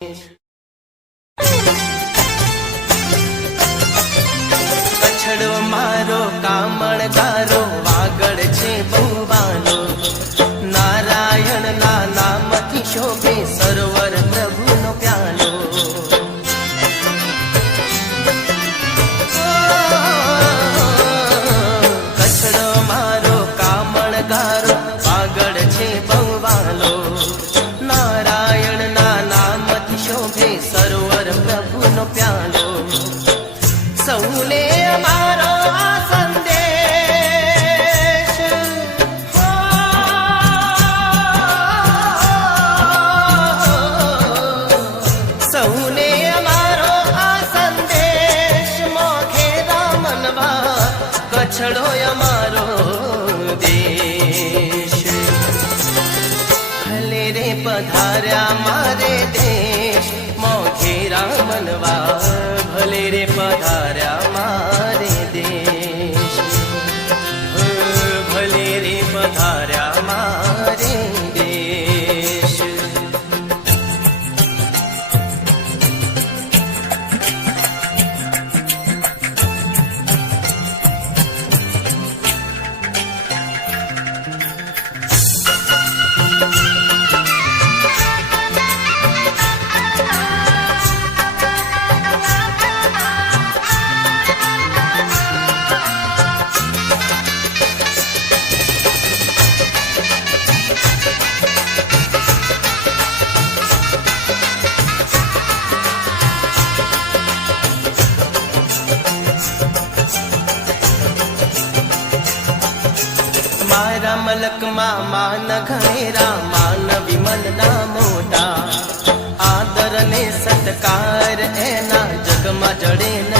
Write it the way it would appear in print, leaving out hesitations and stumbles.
કછડો મારો કામણગારો વાગડ છે બહુવાનો, નારાયણ ના નામથી શોભે સરોવર પ્રભુનો પ્યાલો. કછડો મારો કામણગારો વાગડ છે બહુવાનો, નારાયણ ના નામથી શોભે સરોવર પ્રભુનો પ્યાલો. સૌને અમારો આ સંદેશ, સૌને અમારો આ સંદેશ, મોખેરા મનવા કછડો અમારો દેશ. ભલે રે પધાર્યા મારે દેશ, મોખેરા મનવા ભલે રે પધાર્યા મારે દેશ, ભલે રે પધાર્યા મારે દેશ. મારા મલકમાં માન ઘેરા, માન વિમલ ના મોટા, આદર ને સત્કાર એના જગમાં જડે ન